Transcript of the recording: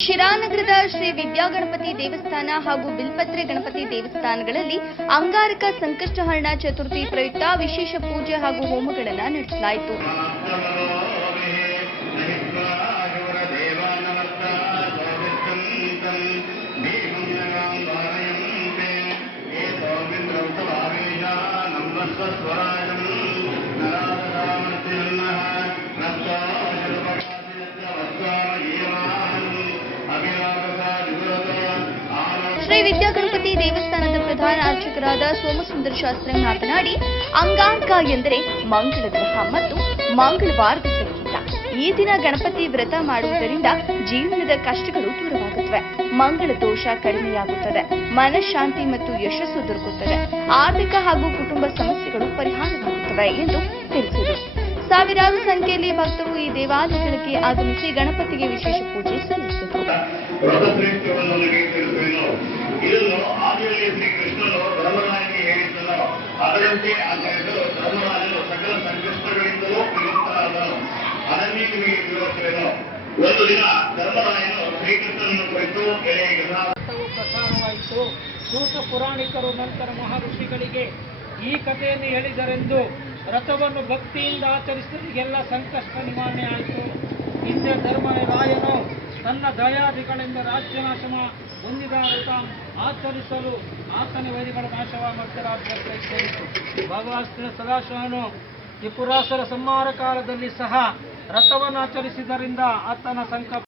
ಶಿರಾನಗರದ ಶ್ರೀ ವಿದ್ಯಾಗಣಪತಿ ದೇವಸ್ಥಾನ ಹಾಗೂ ಬಿಲ್ಪತ್ರೆ ಗಣಪತಿ ದೇವಸ್ಥಾನಗಳಲ್ಲಿ ಅಂಗಾರಕ ಸಂಕಷ್ಟಹರಣ ಚತುರ್ಥಿ ಪ್ರಯುಕ್ತ ವಿಶೇಷ ಪೂಜೆ ಹಾಗೂ ಹೋಮಗಳನ್ನು ನಡೆಸಲಾಯಿತು. ಶ್ರೀ ವಿದ್ಯಾಗಣಪತಿ ದೇವಸ್ಥಾನದ ಪ್ರಧಾನ ಅರ್ಚಕರಾದ ಸೋಮಸುಂದರ ಶಾಸ್ತ್ರಿ ಮಾತನಾಡಿ, ಅಂಗಾರಕ ಎಂದರೆ ಮಂಗಳ ಗ್ರಹ ಮತ್ತು ಮಂಗಳವಾರದ ಸಂಗೀತ. ಈ ದಿನ ಗಣಪತಿ ವ್ರತ ಮಾಡುವುದರಿಂದ ಜೀವನದ ಕಷ್ಟಗಳು ದೂರವಾಗುತ್ತವೆ, ಮಂಗಳ ದೋಷ ಕಡಿಮೆಯಾಗುತ್ತದೆ, ಮನಃಶಾಂತಿ ಮತ್ತು ಯಶಸ್ಸು ದೊರಕುತ್ತದೆ, ಆರ್ಥಿಕ ಹಾಗೂ ಕುಟುಂಬ ಸಮಸ್ಯೆಗಳು ಪರಿಹಾರವಾಗುತ್ತವೆ ಎಂದು ತಿಳಿಸಿದರು. ಸಾವಿರಾರು ಸಂಖ್ಯೆಯಲ್ಲಿ ಭಕ್ತರು ಈ ದೇವಾಲಯಗಳಿಗೆ ಆಗಮಿಸಿ ಗಣಪತಿಗೆ ವಿಶೇಷ ಪೂಜೆ ಸಲ್ಲಿಸಿದರು. ಇದನ್ನು ಆದಿಯಲ್ಲಿ ಶ್ರೀಕೃಷ್ಣನು ಧರ್ಮರಾಯನಿಗೆ ಹೇಳಿದ್ದನು. ಅದರಂತೆ ಧರ್ಮರಾಯನು ಸಕಲ ಸಂಕಷ್ಟಗಳಿಂದಲೂ ಪೀಡಿತನಾದನು. ಅದನ್ನೇ ನಿಮಗೆ ವಿವರಿಸುವೆನು. ಒಂದು ದಿನ ಧರ್ಮರಾಯನು ಶ್ರೀಕೃಷ್ಣನನ್ನು ಕುರಿತು ಪ್ರಸಾರವಾಯಿತು. ಸೂತ ಪುರಾಣಿಕರು ನಂತರ ಮಹರ್ಷಿಗಳಿಗೆ ಈ ಕಥೆಯನ್ನು ಹೇಳಿದರೆಂದು ರಥವನ್ನು ಭಕ್ತಿಯಿಂದ ಆಚರಿಸಿದವರಿಗೆಲ್ಲ ಸಂಕಷ್ಟ ನಿವಾರಣೆ ಆಯಿತು. ಹಿಂದೆ ಧರ್ಮರಾಯನು ತನ್ನ ದಯಾದಿಗಳಿಂದ ರಾಜ್ಯನಾಶ ಹೊಂದಿದ ಆಚರಿಸಲು ಆತನ ವೈರಿಗಳ ನಾಶವ ಮಧ್ಯರಾಜ್ಯಕ್ಕೆ ಭಗವಾನ್ ಶ್ರೀ ಸದಾಶಿವನು ತ್ರಿಪುರಾಸುರ ಸಂಹಾರ ಕಾಲದಲ್ಲಿ ಸಹ ರಥವನ್ನು ಆಚರಿಸಿದ್ದರಿಂದ ಆತನ